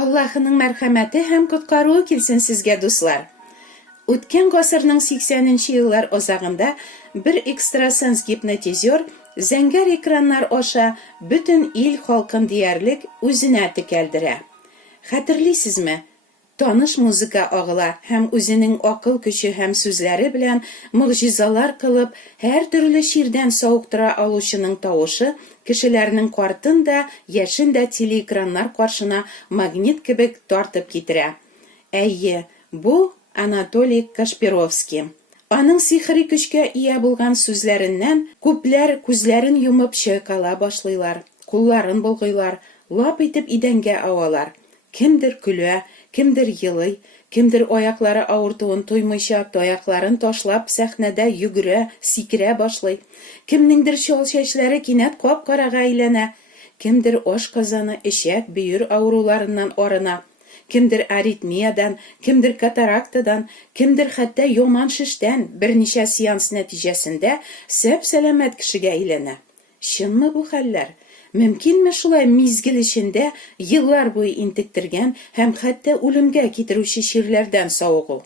Аллаһының мәрхәмәте һәм коткаруы килсен сезгә, дуслар. Үткән гасырның 80-нче еллар азагында бер экстрасенс гипнотизер зәңгәр экраннар аша бөтен ил халкын диярлек үзенә текәлдерә. Хәтерлисезме? Таныш музыка агыла һәм үзенең акыл көче һәм сүзләре белән мөгъҗизалар кылып, һәр төрле ширдән сауыктыра алучының тавышы кешеләрнең картын да, яшен дә телеэкраннар каршына магнит кебек тартып китерә. Әйе, бу Анатолий Кашпировский. Аның сихри көчкә ия булган сүзләреннән күпләр күзләрен йомып чайкала башлыйлар, кулларын болгыйлар, лап итеп идәнгә авалар. Кемдер көлә, кемдер елый, кемдер аяклары авыртуын тоймыйча таякларын ташлап сәхнәдә йөгерә, сикерә башлый. Кемнеңдер чал чәчләре кинәт кап-карага әйләнә, кемдер ашказаны, эчәк, бөер авыруларыннан арына, кемдер аритмиядан, кемдер катарактадан, кемдер хәтта яман шештән берничә сеанс нәтиҗәсендә сәп-сәламәт кешегә әйләнә. Чынмы бу хәлләр? Мөмкинме шулай мизгел эчендә еллар буе интектергән һәм хәтта үлемгә китерүче ширләрдән савыгу?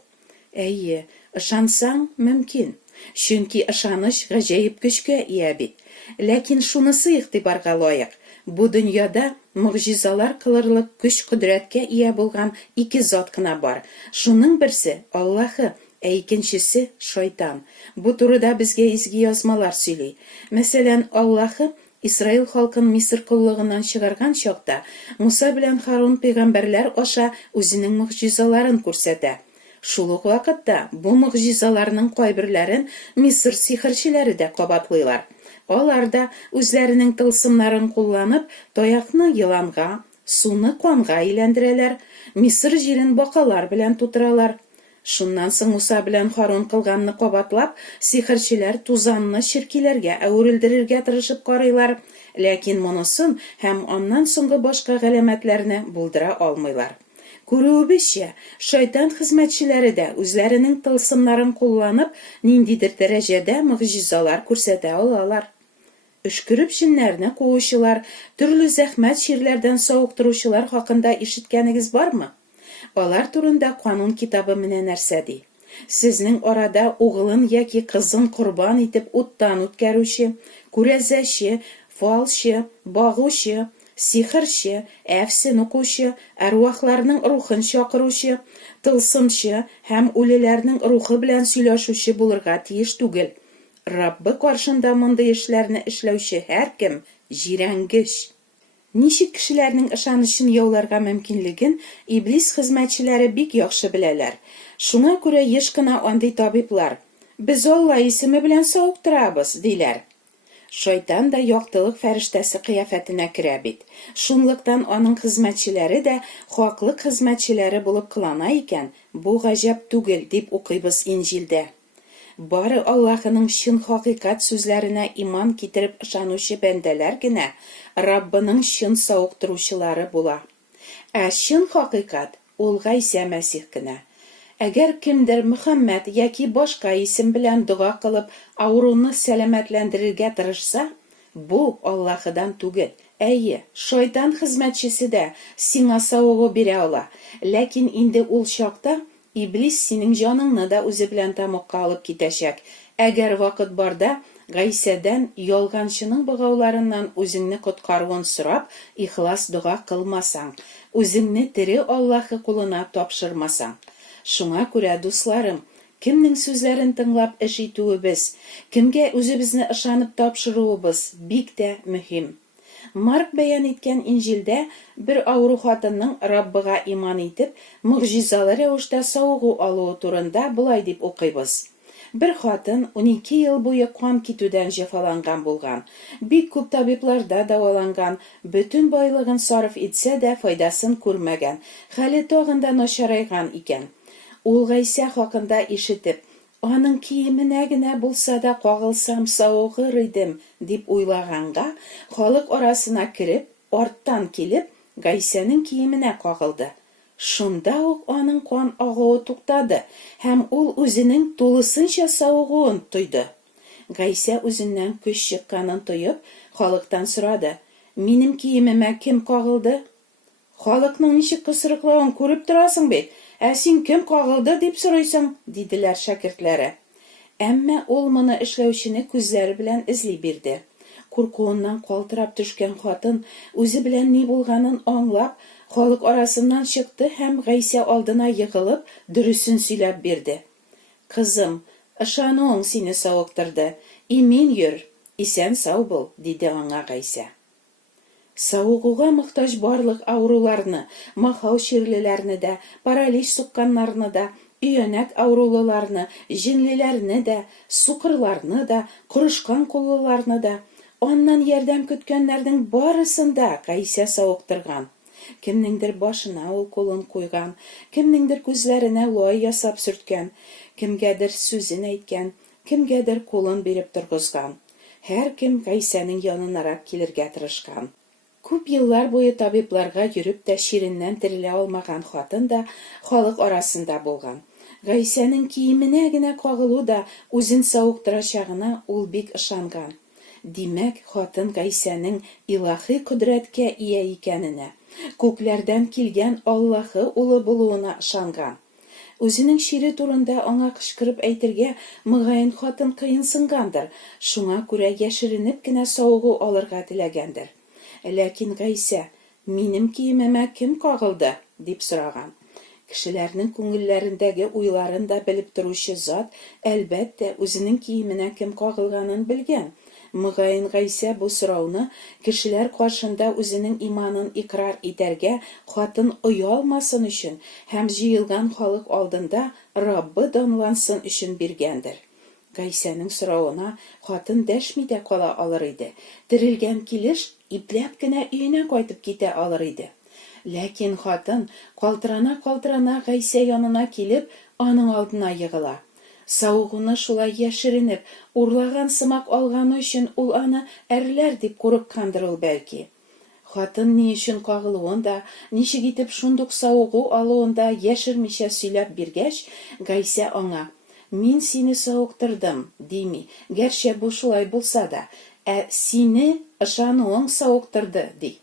Әйе, ышансаң мөмкин. Чөнки ышаныч гаҗәеп көчкә ия бит. Ләкин шунысы игътибарга лаек. Бу дөньяда мөгъҗизалар кылырлык көч-кодрәткә ия булган ике зат кына бар. Шуның берсе Аллаһы, икенчесе шайтан. Бу турыда безгә изге язмалар сөйли. Мәсәлән, Аллаһы Исраил халкын Мисыр куллыгыннан чыгарган чакта Муса белән Харун пәйгамбәрләр аша үзенең мөгъҗизаларын күрсәтә. Шул ук вакытта бу мөгъҗизаларның кайберләрен Мисыр сихерчеләре дә кабатлыйлар. Алар да үзләренең тылсымнарын кулланып, таякны йыланга, суны канга әйләндерәләр, Мисыр җирен бакалар белән тутыралар. Шуннан соң Муса белән Харун кылганны кабатлап, сихерчеләр тузанны ширкиләргә әверелдерергә тырышып карыйлар, ләкин монысын һәм аннан соңгы башка галәмәтләрне булдыра алмыйлар. Күрүебезчә, шайтан хезмәтчеләре дә үзләренең тылсымнарын кулланып, ниндидер дәрәҗәдә мөгъҗизалар күрсәтә алалар. Өшкөреп җиннәрне куучылар, төрле зәхмәт ширләрдән сауыктыручылар хакында ишеткәнегез бармы? Алар турында канун китабы менә нәрсә ди. Сезнең арада угылын яки кызын курбан итеп уттан үткәрүче, күрәзәче, фалчы, багучы, сихерче, әфсен укучы, әрвахларның рухын чакыручы, тылсымчы һәм үлеләрнең рухы белән сөйләшүче булырга тиеш түгел. Раббы каршында мондый эшләрне эшләүче һәркем җирәнгеч. Ничек кешеләрнең ышанычын яуларга мөмкинлеген иблис хезмәтчеләре бик яхшы беләләр. Шуңа күрә еш кына андый табиблар "Без Алла исеме белән сауыктырабыз" диләр. Шайтан да яктылык фәрештәсе кыяфәтенә керә бит. Шунлыктан аның хезмәтчеләре дә хаклык хезмәтчеләре булып кылана икән. Бу гаҗәп түгел дип укыйбыз Инҗилдә. Бары Аллаһының чын хакыйкать сүзләренә иман китереп ышанучы бәндәләр генә Раббының чын сауыктыручылары була. Ә чын хакыйкать ул Гайса Мәсих кенә. Әгәр кемдер Мөхәммәд яки башка исем белән дуга кылып авыруны сәламәтләндерергә тырышса, бу Аллаһыдан түгел. Әйе, шайтан хезмәтчесе дә сиңа савыгу бирә ала, ләкин инде ул чакта Иблис синең җаныңны да үзе белән тамакка алып китәчәк. Әгәр вакыт барда Гайсәдән ялганчының богауларыннан үзеңне коткаруын сорап, ихлас дуга кылмасаң, үзеңне тере Аллаһы кулына тапшырмасаң. Шуңа күрә, дусларым, кемнең сүзләрен тыңлап эш итүебез, кемгә үзебезне ышанып тапшыруыбыз бик тә мөһим. Марк бәян иткән Инҗилдә бер авыру хатынның Раббыга иман итеп, мөгъҗизалы рәвештә савыгу алуы турында булай дип укыйбыз. Бер хатын 12 ел буе кан китүдән җәфаланган булган. Бик күп табибларда дәваланган, бөтен байлыгын сарыф итсә дә файдасын күрмәгән. Хәле тагын да начарайган икән. Ул Гайса хакында ишетеп, аның киеменә генә булса да кагылсам савыгыр идем дип уйлаганга, халык арасына кереп, арттан килеп, Гайсаның киеменә кагылды. Шунда ук аның кан агуы туктады һәм ул үзенең тулысынча савыгуын тойды. Гайса үзеннән көч чыкканын тоеп, халыктан сорады: "Минем киемемә кем кагылды?" Халыкның ничек кысрыклавын күреп торасың бит. Син кем кагылды дип сорыйсың, диделәр шәкертләре. Әмма ул моны эшләүчене күзләре белән эзли бирде. Куркуыннан калтырап төшкән хатын үзе белән ни булганын аңлап, халык арасыннан чыкты һәм Гайсә алдына егылып, дөресен сөйләп бирде. Кызым, ышануың сине савыктырды. Имин йөр, исән сау бул, диде аңа Гайсә. Сауыгуга мохтаҗ барлык ауруларны, махау ширлеләрне дә, паралич сукканнарны да, өянәк аурулыларны, җинлеләрне дә, сукырларны да, корышкан куллыларны да, аннан ярдәм көткәннәрнең барысын да Гайсә савыктырган. Кемнеңдер башына ул кулын куйган, кемнеңдер күзләренә лай ясап сөрткән, кемгәдер сүзен әйткән, кемгәдер кулын биреп торгызган. Һәр кем Гайсәнең янынарак килергә тырышкан. Күп еллар буе табибларга йөреп тә ширеннән терелә алмаган хатын да халык арасында булган. Гайсәнең киеменә генә кагылу да үзен савыктырачагына ул бик ышанган. Димәк, хатын Гайсәнең илаһи кодрәткә ия икәненә, күкләрдән килгән Аллаһы улы булуына ышанган. Үзенең шире турында аңа кычкырып әйтергә мөгаен хатын кыенсынгандыр, шуңа күрә яшеренеп кенә савыгу алырга теләгәндер. Ләкин Гайсә, минем киемемә кем кагылды, дип сораган. Кешеләрнең күңелләрендәге уйларын да белеп торучы зат, әлбәттә, үзенең киеменә кем кагылганын белгән. Мөгаен Гайсә бу сорауны кешеләр каршында үзенең иманын икрар итәргә хатын оялмасын өчен һәм җыелган халык алдында Раббы данлансын өчен биргәндер. Гайсәнең сорауына хатын дәшми дә кала алыр иде. Терелгән килеш ипләп кенә өенә кайтып китә алыр иде. Ләкин хатын калтырана Гайсә янына килеп, аның алдына егыла. Сауыгуны шулай яшеренеп, урлаган сымак алганы өчен ул аны әрләр дип курыккандыр ул бәлки. Хатын ни өчен кагылуын да, ничек итеп шундук сауыгу алуын да яшермичә сөйләп биргәч, Гайсә аңа: "Мин сине савыктырдым", дими, гәрчә бу шулай булса да, сине ышануың савыктырды, ди.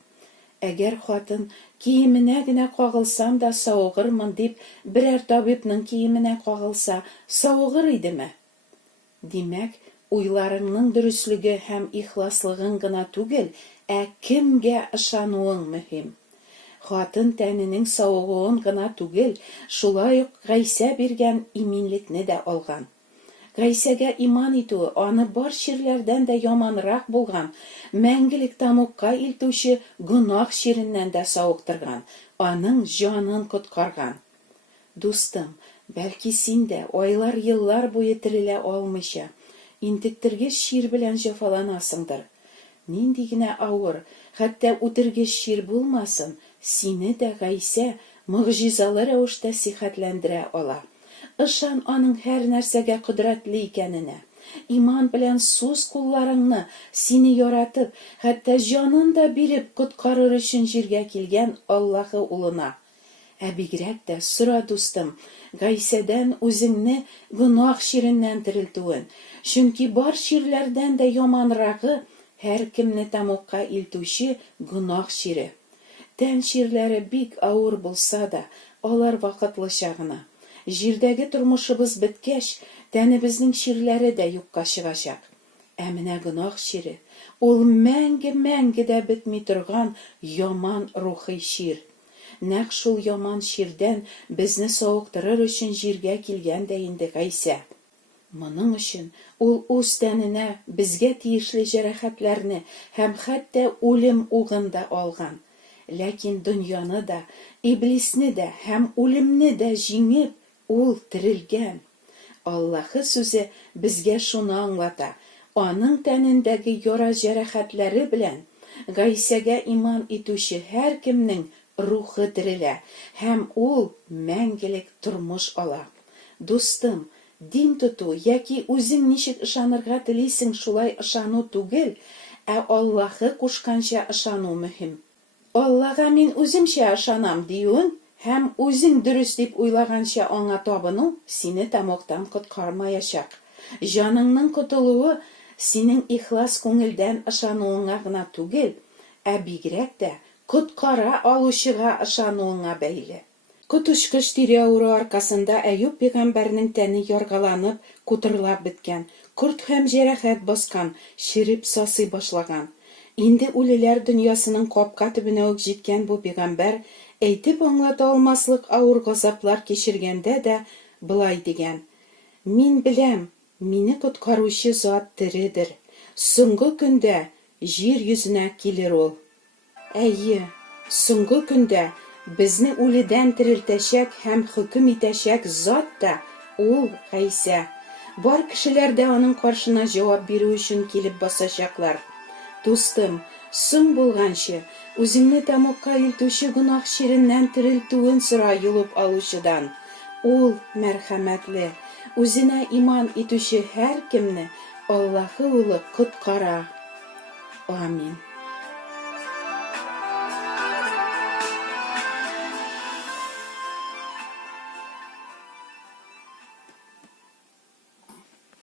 Әгәр хатын киеменә генә кагылсам да савыгырмын дип, берәр табибның киеменә кагылса, савыгыр идеме? Димәк, уйларыңның дөреслеге һәм ихласлыгың гына түгел, кемгә ышануың мөһим. Хатын тәненең савыгуын гына түгел, шулай ук Гайсә биргән иминлекне дә алган. Гайсәгә иман итүе аны бар ширләрдән дә яманрак булган, мәңгелек тамукка илтүче гөнаһ ширеннән дә савыктырган, аның җанын коткарган. Дустым, бәлки син дә айлар, еллар буе терелә алмыйча, интектергеч шир белән җәфаланасыңдыр. Нинди генә авыр, хәтта үтергеч шир булмасын, сине дә Гайсә мөгъҗизалы рәвештә сихәтләндерә ала. Ышан аның һәр нәрсәгә кодрәтле икәненә. Иман белән сүз кулларыңны сине яратып, хәтта җанын да биреп коткарыр өчен җиргә килгән Аллаһы улына. Бигрәк тә сора, дустым, Гайсәдән үзеңне гөнаһ ширеннән терелтүен, чөнки бар ширләрдән дә яманрагы һәр кемне тамукка илтүче гөнаһ шире. Тән ширләре бик авыр булса да, алар вакытлыча гына. Җирдәге тормышыбыз беткәч, тәнебезнең ширләре дә юкка чыгачак. Менә гөнаһ шире, ул мәңге дә бетми торган яман рухи шир. Нәкъ шул яман ширдән безне савыктырыр өчен җиргә килгән дә инде Гайсә. Моның өчен ул үз тәненә безгә тиешле җәрәхәтләрне һәм хәтта үлем угын да алган. Ләкин дөньяны да, иблисне дә һәм үлемне дә җиңеп, ул терелгән. Аллаһы сүзе безгә шуны аңлата. Аның тәнендәге яра җәрәхәтләре белән Гайсәгә иман итүче һәр кемнең рухы терелә һәм ул мәңгелек тормыш ала. Дустым, дин тоту яки үзең ничек ышанырга телисең, шулай ышану түгел, Аллаһы кушканча ышану мөһим. Аллага мин үземчә ышанам диюең һәм үзең дөрес дип уйлаганча аңа табыну сине тамоктан коткармаячак. Җаныңның котылуы синең ихлас күңелдән ышануыңа гына түгел, бигрәк тә коткара алучыга ышануыңа бәйле. Котушкыч тире авыру аркасында Әйүп пәйгамбәрнең тәне яргаланып, кутырлап беткән, корт һәм җәрәхәт баскан, ширип сасый башлаган. Инде үлеләр дөньясының капка төбенә үк җиткән бу пәйгамбәр әйтеп аңлата алмаслык авыр газаплар кичергәндә дә былай дигән: "Мин беләм, мине коткаручы зат тередер. Соңгы көндә җир йөзенә килер ул. Әйе, соңгы көндә безне үледән терелтәчәк һәм хөкем итәчәк зат та ул Гайса. Бар кешеләр дә аның каршына җавап бирү өчен килеп басачаклар. Дустым, соң булганчы, үзеңне тәмугка илтүче гөнаһ чиреннән терелтүен сора юлып алучыдан. Ул мәрхәмәтле, үзенә иман итүче һәр кемне Аллаһы улы коткара. Амин.